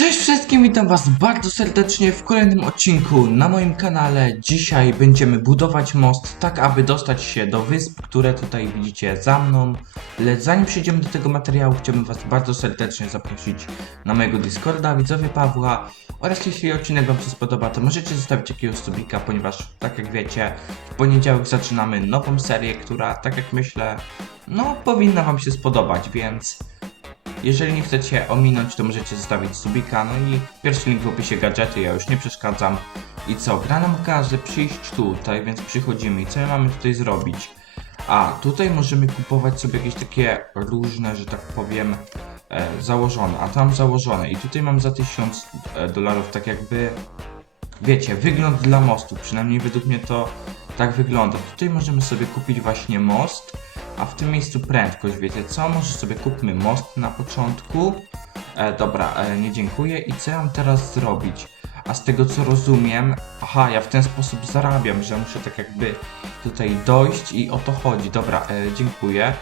Cześć wszystkim, witam was bardzo serdecznie w kolejnym odcinku na moim kanale. Dzisiaj będziemy budować most tak, aby dostać się do wysp, które tutaj widzicie za mną. Lecz zanim przejdziemy do tego materiału, chciałbym was bardzo serdecznie zaprosić na mojego Discorda, widzowie Pawła. Oraz jeśli odcinek wam się spodoba, to możecie zostawić jakiegoś subika, ponieważ tak jak wiecie, w poniedziałek zaczynamy nową serię, która tak jak myślę, no powinna wam się spodobać, więc... Jeżeli nie chcecie ominąć, to możecie zostawić subika, no i pierwszy link w opisie gadżety, ja już nie przeszkadzam. I co, gra nam każe przyjść tutaj, więc przychodzimy i co my mamy tutaj zrobić? A, tutaj możemy kupować sobie jakieś takie różne, że tak powiem, e, założone, a tam założone. I tutaj mam za 1000 e, dolarów tak jakby, wiecie, wygląd dla mostu, przynajmniej według mnie to tak wygląda. Tutaj możemy sobie kupić właśnie most, a w tym miejscu prędkość, wiecie co? Może sobie kupmy most na początku. E, dobra, e, nie dziękuję. I co ja mam teraz zrobić? A z tego co rozumiem, aha, ja w ten sposób zarabiam, że muszę tak jakby tutaj dojść i o to chodzi. Dobra, e, dziękuję.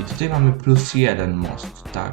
I tutaj mamy plus jeden most, tak.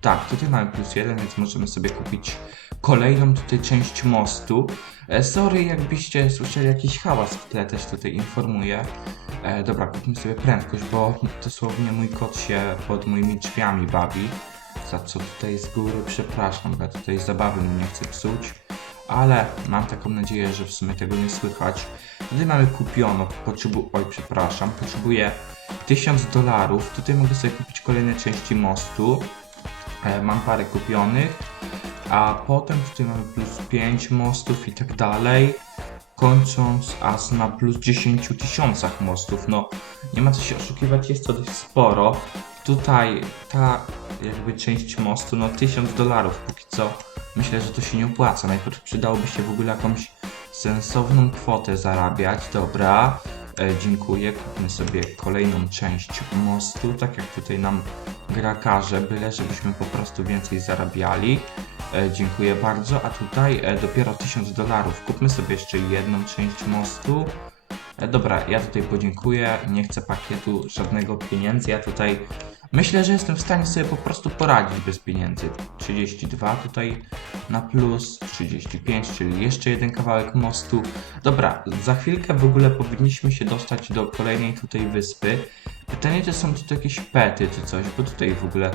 Tak, tutaj mamy plus jeden, więc możemy sobie kupić kolejną tutaj część mostu. E, sorry, jakbyście słyszeli jakiś hałas w tle, też tutaj informuję. E, dobra, kupmy sobie prędkość, bo dosłownie mój kot się pod moimi drzwiami bawi. Za co tutaj z góry przepraszam, ja tutaj zabawy mu nie chcę psuć. Ale mam taką nadzieję, że w sumie tego nie słychać. Tutaj mamy kupiono, potrzebu... Oj, przepraszam, potrzebuję 1000 dolarów. Tutaj mogę sobie kupić kolejne części mostu. E, mam parę kupionych. A potem tutaj mamy plus 5 mostów i tak dalej kończąc aż na plus 10 tysiącach mostów. No, nie ma co się oszukiwać, jest to dość sporo. Tutaj ta jakby część mostu, no 1000 dolarów póki co. Myślę, że to się nie opłaca. Najpierw przydałoby się w ogóle jakąś sensowną kwotę zarabiać. Dobra, dziękuję. Kupmy sobie kolejną część mostu, tak jak tutaj nam gra każe, byle żebyśmy po prostu więcej zarabiali. E, dziękuję bardzo. A tutaj e, dopiero 1000 dolarów. Kupmy sobie jeszcze jedną część mostu. E, dobra, ja tutaj podziękuję. Nie chcę pakietu żadnego pieniędzy. Ja tutaj myślę, że jestem w stanie sobie po prostu poradzić bez pieniędzy. 32 tutaj na plus, 35, czyli jeszcze jeden kawałek mostu. Dobra, za chwilkę w ogóle powinniśmy się dostać do kolejnej tutaj wyspy. Pytanie, czy są tutaj jakieś pety czy coś, bo tutaj w ogóle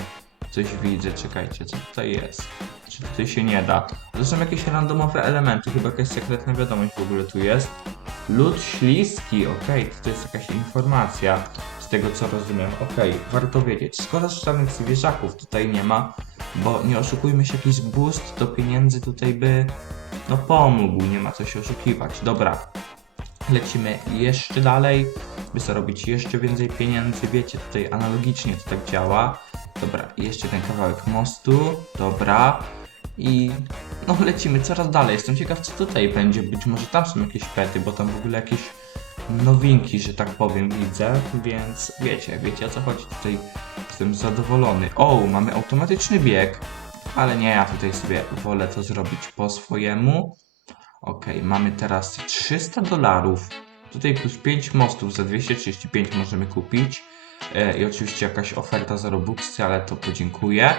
coś widzę. Czekajcie, co tutaj jest? Czy tutaj się nie da? To są jakieś randomowe elementy, chyba jakaś sekretna wiadomość w ogóle tu jest. Lód śliski, okej, to jest jakaś informacja tego co rozumiem. Okej, warto wiedzieć. Że żadnych zwierzaków tutaj nie ma, bo nie oszukujmy się, jakiś boost do pieniędzy tutaj by no pomógł, nie ma co się oszukiwać. Dobra, lecimy jeszcze dalej, by zarobić jeszcze więcej pieniędzy. Wiecie, tutaj analogicznie to tak działa. Dobra, jeszcze ten kawałek mostu, dobra. I no lecimy coraz dalej. Jestem ciekaw co tutaj będzie. Być może tam są jakieś pety, bo tam w ogóle jakieś nowinki, że tak powiem, widzę. Więc wiecie, wiecie o co chodzi. Tutaj jestem zadowolony. O, mamy automatyczny bieg. Ale nie, ja tutaj sobie wolę to zrobić po swojemu. Ok, mamy teraz 300 dolarów. Tutaj plus 5 mostów za 235 możemy kupić. E, I oczywiście jakaś oferta za Robuxy, ale to podziękuję.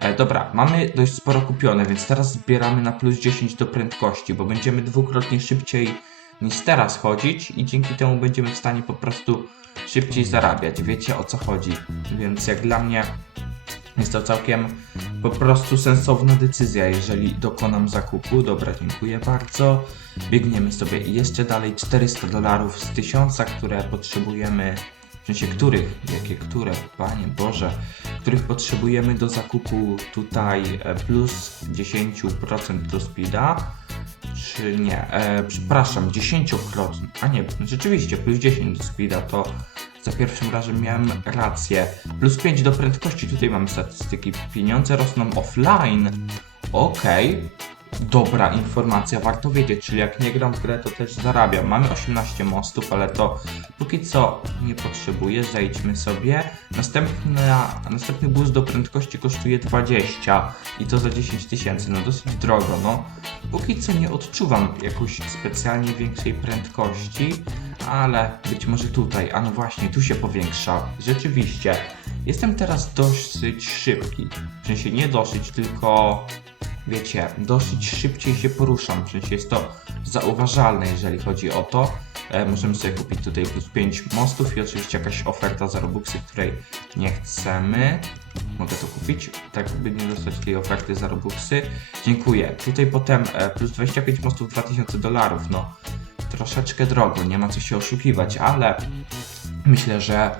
E, dobra, mamy dość sporo kupione, więc teraz zbieramy na plus 10 do prędkości, bo będziemy dwukrotnie szybciej niż teraz chodzić i dzięki temu będziemy w stanie po prostu szybciej zarabiać. Wiecie o co chodzi. Więc jak dla mnie jest to całkiem po prostu sensowna decyzja, jeżeli dokonam zakupu. Dobra, dziękuję bardzo. Biegniemy sobie jeszcze dalej 400 dolarów z 1000, które potrzebujemy. W sensie których, jakie które, panie Boże, których potrzebujemy do zakupu tutaj e, plus 10% do speeda, czy nie, e, przepraszam, 10%, a nie, rzeczywiście plus 10 do speeda, to za pierwszym razem miałem rację. Plus 5 do prędkości, tutaj mamy statystyki, pieniądze rosną offline, okej. Dobra informacja, warto wiedzieć, czyli jak nie gram w grę, to też zarabiam. Mamy 18 mostów, ale to póki co nie potrzebuję, zejdźmy sobie. Następna, następny boost do prędkości kosztuje 20 i to za 10 tysięcy, no dosyć drogo, no. Póki co nie odczuwam jakoś specjalnie większej prędkości, ale być może tutaj, a no właśnie, tu się powiększa. Rzeczywiście, jestem teraz dosyć szybki. W sensie nie dosyć, tylko wiecie, dosyć szybciej się poruszam. W sensie jest to zauważalne, jeżeli chodzi o to. E, możemy sobie kupić tutaj plus 5 mostów i oczywiście jakaś oferta za Robuxy, której nie chcemy. Mogę to kupić, tak by nie dostać tej oferty za Robuxy. Dziękuję. Tutaj potem e, plus 25 mostów 2000 dolarów, no troszeczkę drogo, nie ma co się oszukiwać, ale myślę, że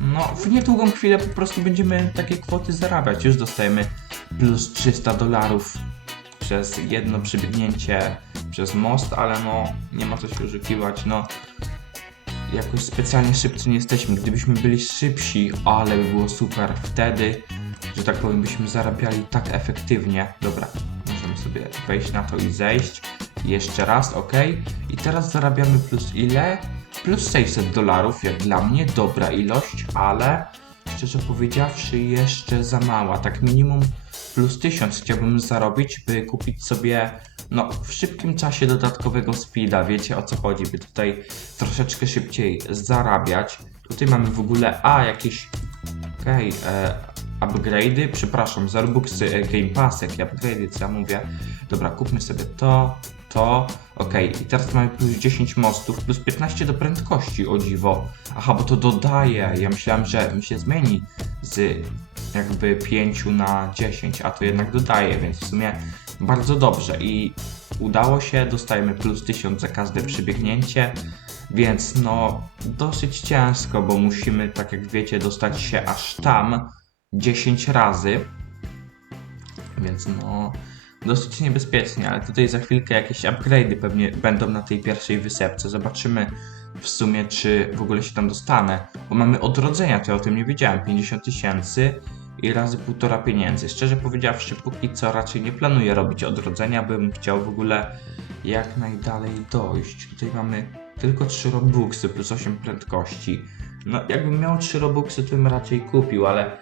no w niedługą chwilę po prostu będziemy takie kwoty zarabiać. Już dostajemy plus 300 dolarów przez jedno przebiegnięcie przez most, ale no nie ma co się oszukiwać, no jakoś specjalnie szybcy nie jesteśmy. Gdybyśmy byli szybsi, ale by było super wtedy, że tak powiem, byśmy zarabiali tak efektywnie. Dobra, możemy sobie wejść na to i zejść. Jeszcze raz, ok. I teraz zarabiamy plus ile? Plus 600 dolarów, jak dla mnie, dobra ilość, ale szczerze powiedziawszy, jeszcze za mała. Tak minimum plus 1000 chciałbym zarobić, by kupić sobie no, w szybkim czasie dodatkowego speeda. Wiecie o co chodzi, by tutaj troszeczkę szybciej zarabiać. Tutaj mamy w ogóle, a jakieś, okej, e, upgrade'y, przepraszam, za Robuxy, e, Game Pass, jakie upgrade'y, co ja mówię. Dobra, kupmy sobie to, to, okej, i teraz mamy plus 10 mostów, plus 15 do prędkości, o dziwo. Aha, bo to dodaje, ja myślałem, że mi się zmieni z jakby 5 na 10, a to jednak dodaje, więc w sumie bardzo dobrze i udało się, dostajemy plus 1000 za każde przybiegnięcie, więc no dosyć ciężko, bo musimy, tak jak wiecie, dostać się aż tam 10 razy, więc no dosyć niebezpiecznie, ale tutaj za chwilkę jakieś upgrade'y pewnie będą na tej pierwszej wysepce, zobaczymy w sumie, czy w ogóle się tam dostanę, bo mamy odrodzenia, to ja o tym nie wiedziałem, 50 tysięcy i razy półtora pieniędzy. Szczerze powiedziawszy, póki co raczej nie planuję robić odrodzenia, bym chciał w ogóle jak najdalej dojść. Tutaj mamy tylko 3 robuxy plus 8 prędkości. No, jakbym miał 3 robuxy, to bym raczej kupił, ale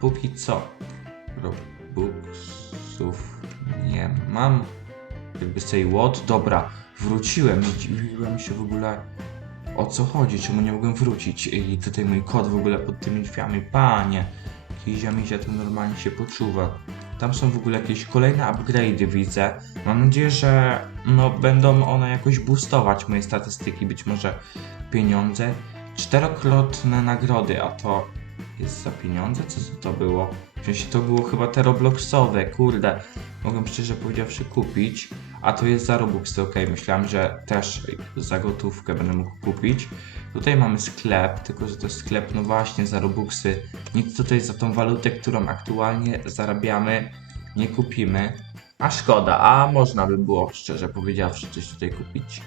póki co robuxów nie mam. Jakby say what? Dobra, wróciłem. Dziwiłem się w ogóle o co chodzi, czemu nie mogłem wrócić. I tutaj mój kot w ogóle pod tymi drzwiami. Panie, Kizia Mizia tu normalnie się poczuwa. Tam są w ogóle jakieś kolejne upgrade'y widzę. Mam nadzieję, że no, będą one jakoś boostować moje statystyki, być może pieniądze. Czterokrotne nagrody, a to jest za pieniądze? Co to było? Sensie to było chyba te Robloxowe, kurde. Mogłem szczerze powiedziawszy kupić, a to jest za Robuxy, ok. Myślałem, że też za gotówkę będę mógł kupić. Tutaj mamy sklep, tylko że to sklep, no właśnie, za Robuxy. Nic tutaj za tą walutę, którą aktualnie zarabiamy, nie kupimy. A szkoda, a można by było, szczerze powiedziawszy, coś tutaj kupić.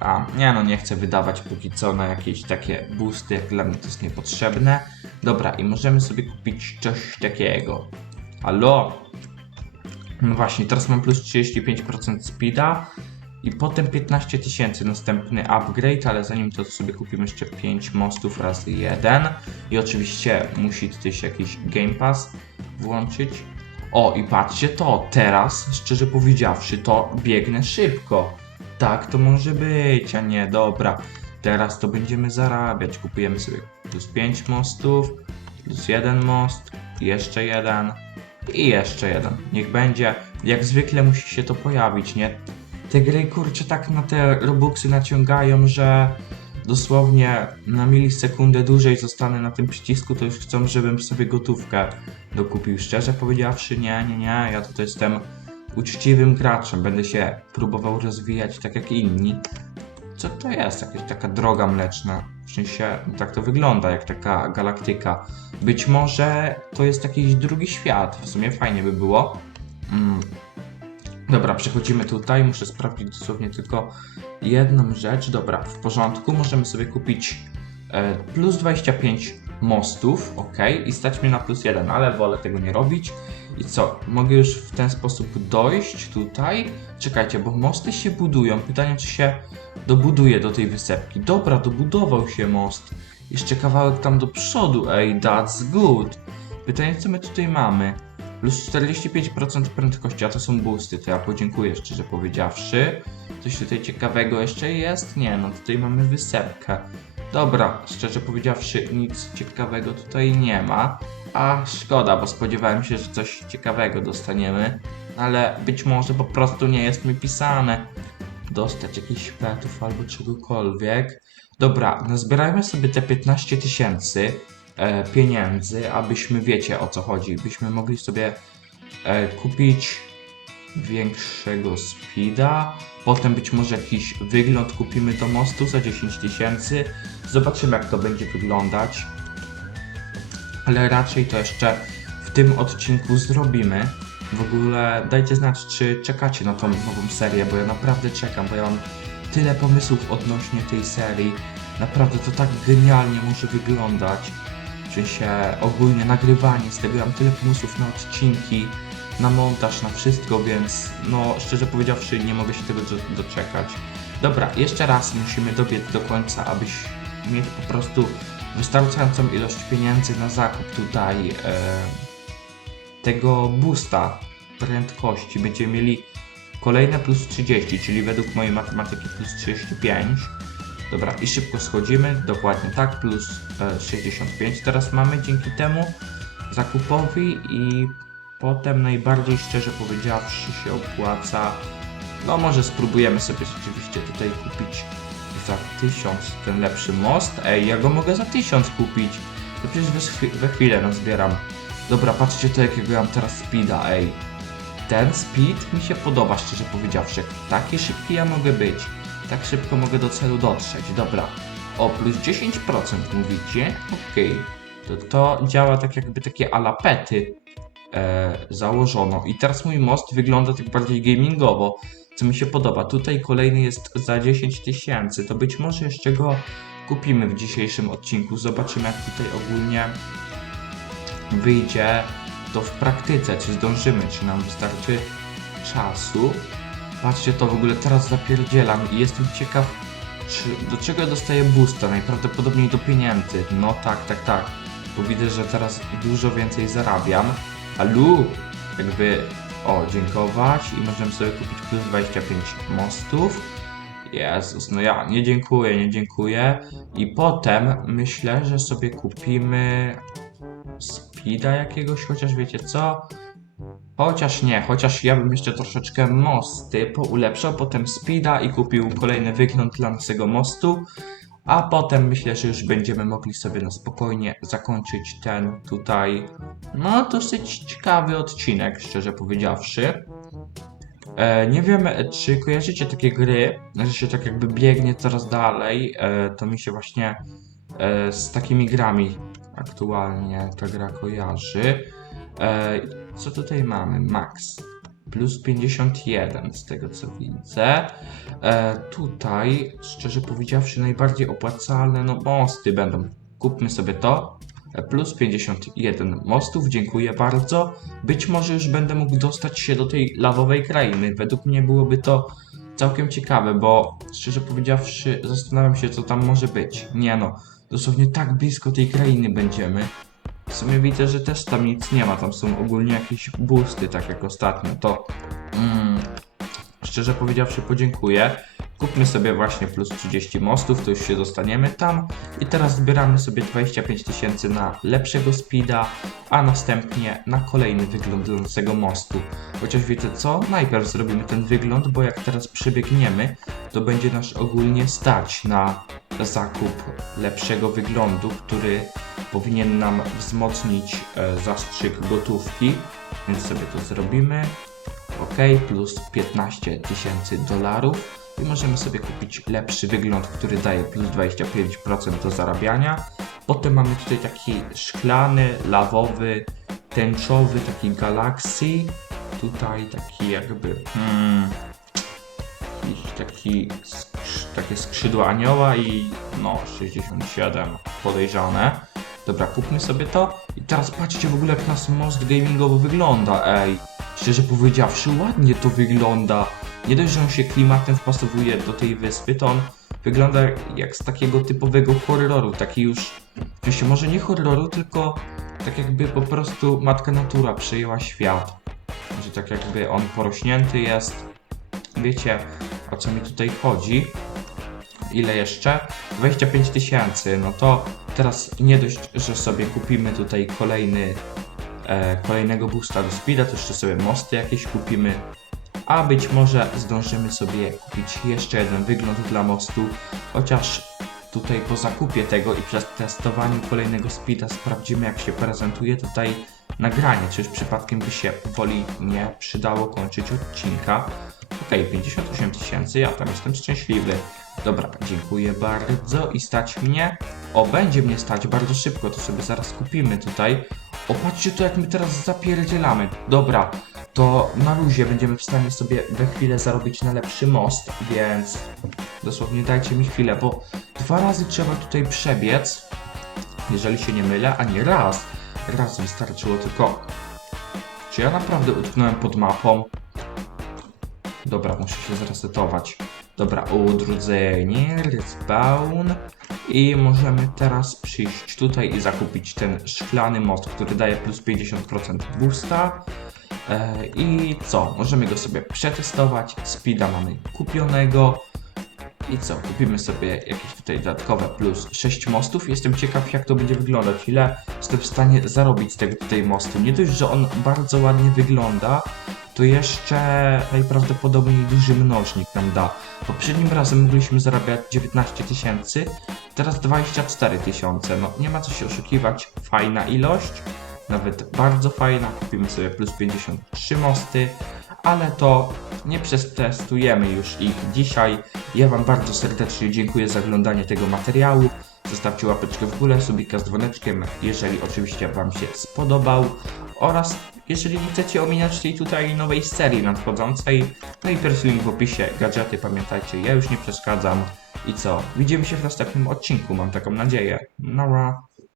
A, nie no, nie chcę wydawać póki co na jakieś takie boosty, jak dla mnie to jest niepotrzebne. Dobra, i możemy sobie kupić coś takiego. Halo? No właśnie, teraz mam plus 35% speeda i potem 15 tysięcy, następny upgrade, ale zanim to sobie kupimy jeszcze 5 mostów razy 1 i oczywiście musi tutaj się jakiś Game Pass włączyć. O, i patrzcie to, teraz, szczerze powiedziawszy, to biegnę szybko. Tak to może być, a nie, dobra. Teraz to będziemy zarabiać. Kupujemy sobie plus 5 mostów, plus jeden most, jeszcze jeden i jeszcze jeden. Niech będzie. Jak zwykle musi się to pojawić, nie? Te gry kurczę tak na te robuxy naciągają, że dosłownie na milisekundę dłużej zostanę na tym przycisku, to już chcą, żebym sobie gotówkę dokupił. Szczerze powiedziawszy, nie, nie, nie. Ja tutaj jestem uczciwym graczem. Będę się próbował rozwijać tak jak inni. Co to jest? Jakaś taka droga mleczna. W sensie, tak to wygląda, jak taka galaktyka. Być może to jest jakiś drugi świat. W sumie fajnie by było. Mm. Dobra, przechodzimy tutaj. Muszę sprawdzić dosłownie tylko jedną rzecz. Dobra, w porządku. Możemy sobie kupić e, plus 25 mostów, ok, i stać mnie na plus 1, ale wolę tego nie robić. I co? Mogę już w ten sposób dojść tutaj? Czekajcie, bo mosty się budują. Pytanie, czy się dobuduje do tej wysepki. Dobra, dobudował się most. Jeszcze kawałek tam do przodu. Ej, that's good. Pytanie, co my tutaj mamy? Plus 45% prędkości, a to są boosty, to ja podziękuję szczerze powiedziawszy. Coś tutaj ciekawego jeszcze jest? Nie, no tutaj mamy wysepkę. Dobra, szczerze powiedziawszy, nic ciekawego tutaj nie ma. A szkoda, bo spodziewałem się, że coś ciekawego dostaniemy. Ale być może po prostu nie jest mi pisane dostać jakichś petów albo czegokolwiek. Dobra, nazbierajmy sobie te 15 tysięcy pieniędzy, abyśmy wiecie o co chodzi. Byśmy mogli sobie e, kupić większego speeda. Potem być może jakiś wygląd kupimy do mostu za 10 tysięcy. Zobaczymy jak to będzie wyglądać. Ale raczej to jeszcze w tym odcinku zrobimy. W ogóle dajcie znać, czy czekacie na tą nową serię, bo ja naprawdę czekam, bo ja mam tyle pomysłów odnośnie tej serii. Naprawdę to tak genialnie może wyglądać. W sensie ogólnie nagrywanie z tego, mam tyle pomysłów na odcinki, na montaż, na wszystko, więc no szczerze powiedziawszy nie mogę się tego do- doczekać. Dobra, jeszcze raz musimy dobiec do końca, abyś mieć po prostu wystarczającą ilość pieniędzy na zakup tutaj e, tego boosta prędkości. Będziemy mieli kolejne plus 30, czyli według mojej matematyki plus 35. Dobra, i szybko schodzimy, dokładnie tak, plus e, 65 teraz mamy dzięki temu zakupowi i potem najbardziej szczerze powiedziawszy się opłaca, no może spróbujemy sobie rzeczywiście tutaj kupić za 1000 ten lepszy most, ej, ja go mogę za 1000 kupić, to przecież we, chwi- we chwilę. Dobra, patrzcie to jakiego ja mam teraz speeda, ej. Ten speed mi się podoba, szczerze powiedziawszy. Taki szybki ja mogę być. Tak szybko mogę do celu dotrzeć. Dobra. O, plus 10% mówicie? Okej. To to działa tak jakby takie alapety e, założono. I teraz mój most wygląda tak bardziej gamingowo, co mi się podoba. Tutaj kolejny jest za 10 tysięcy. To być może jeszcze go kupimy w dzisiejszym odcinku. Zobaczymy jak tutaj ogólnie wyjdzie to w praktyce, czy zdążymy, czy nam wystarczy czasu. Patrzcie, to w ogóle teraz zapierdzielam i jestem ciekaw, czy, do czego dostaję boosta, najprawdopodobniej do pieniędzy. No tak, tak, tak, bo widzę, że teraz dużo więcej zarabiam. Alu, jakby, o, dziękować i możemy sobie kupić plus 25 mostów. Jezus, no ja nie dziękuję, nie dziękuję. I potem myślę, że sobie kupimy speeda jakiegoś, chociaż wiecie co? Chociaż nie, chociaż ja bym jeszcze troszeczkę mosty poulepszał, potem speeda i kupił kolejny wygląd dla naszego mostu. A potem myślę, że już będziemy mogli sobie na spokojnie zakończyć ten tutaj, no dosyć ciekawy odcinek, szczerze powiedziawszy. E, nie wiem, e, czy kojarzycie takie gry, że się tak jakby biegnie coraz dalej, e, to mi się właśnie e, z takimi grami aktualnie ta gra kojarzy. E, co tutaj mamy? Max. Plus 51 z tego co widzę. E, tutaj, szczerze powiedziawszy, najbardziej opłacalne no mosty będą. Kupmy sobie to. E, Plus 51 mostów, dziękuję bardzo. Być może już będę mógł dostać się do tej lawowej krainy. Według mnie byłoby to całkiem ciekawe, bo szczerze powiedziawszy, zastanawiam się, co tam może być. Nie no, dosłownie tak blisko tej krainy będziemy. W sumie widzę, że też tam nic nie ma, tam są ogólnie jakieś boosty, tak jak ostatnio, to mm, szczerze powiedziawszy podziękuję. Kupmy sobie właśnie plus 30 mostów, to już się dostaniemy tam. I teraz zbieramy sobie 25 tysięcy na lepszego speeda, a następnie na kolejny wygląd do naszego mostu. Chociaż wiecie co? Najpierw zrobimy ten wygląd, bo jak teraz przebiegniemy, to będzie nas ogólnie stać na zakup lepszego wyglądu, który powinien nam wzmocnić e, zastrzyk gotówki, więc sobie to zrobimy. OK, plus 15 tysięcy dolarów i możemy sobie kupić lepszy wygląd, który daje plus 25% do zarabiania. Potem mamy tutaj taki szklany, lawowy, tęczowy, taki galaxy. Tutaj taki jakby hmm, taki takie skrzydła anioła i no 67 podejrzane. Dobra, kupmy sobie to. I teraz patrzcie w ogóle jak nasz most gamingowo wygląda, ej. Szczerze powiedziawszy, ładnie to wygląda. Nie dość, że on się klimatem wpasowuje do tej wyspy, to on wygląda jak z takiego typowego horroru. Taki już, sensie może nie horroru, tylko tak jakby po prostu matka natura przejęła świat. Że tak jakby on porośnięty jest. Wiecie, o co mi tutaj chodzi. Ile jeszcze? 25 tysięcy, no to teraz nie dość, że sobie kupimy tutaj kolejny, e, kolejnego boosta do speeda, to jeszcze sobie mosty jakieś kupimy, a być może zdążymy sobie kupić jeszcze jeden wygląd dla mostu, chociaż tutaj po zakupie tego i przez testowaniu kolejnego speeda sprawdzimy jak się prezentuje tutaj nagranie, czy już przypadkiem by się powoli nie przydało kończyć odcinka. Okej, 58 tysięcy, ja tam jestem szczęśliwy. Dobra, dziękuję bardzo i stać mnie. O, będzie mnie stać bardzo szybko, to sobie zaraz kupimy tutaj. O, patrzcie to jak my teraz zapierdzielamy. Dobra, to na luzie będziemy w stanie sobie we chwilę zarobić na lepszy most, więc dosłownie dajcie mi chwilę, bo dwa razy trzeba tutaj przebiec, jeżeli się nie mylę, a nie raz. Raz wystarczyło tylko. Czy ja naprawdę utknąłem pod mapą? Dobra, muszę się zresetować. Dobra, udrudzenie, respawn. I możemy teraz przyjść tutaj i zakupić ten szklany most, który daje plus 50% boosta. E, I co? Możemy go sobie przetestować. Speeda mamy kupionego. I co? Kupimy sobie jakieś tutaj dodatkowe plus 6 mostów. Jestem ciekaw jak to będzie wyglądać. Ile jestem w stanie zarobić z tego tutaj mostu. Nie dość, że on bardzo ładnie wygląda, to jeszcze najprawdopodobniej duży mnożnik nam da. Poprzednim razem mogliśmy zarabiać 19 tysięcy, teraz 24 tysiące. No nie ma co się oszukiwać, fajna ilość, nawet bardzo fajna. Kupimy sobie plus 53 mosty, ale to nie przetestujemy już ich dzisiaj. Ja Wam bardzo serdecznie dziękuję za oglądanie tego materiału. Zostawcie łapeczkę w górę, subika z dzwoneczkiem, jeżeli oczywiście Wam się spodobał. Oraz jeżeli nie chcecie omijać tej tutaj nowej serii nadchodzącej, no i pierwszy link w opisie, gadżety, pamiętajcie, ja już nie przeszkadzam. I co? Widzimy się w następnym odcinku, mam taką nadzieję. Nara.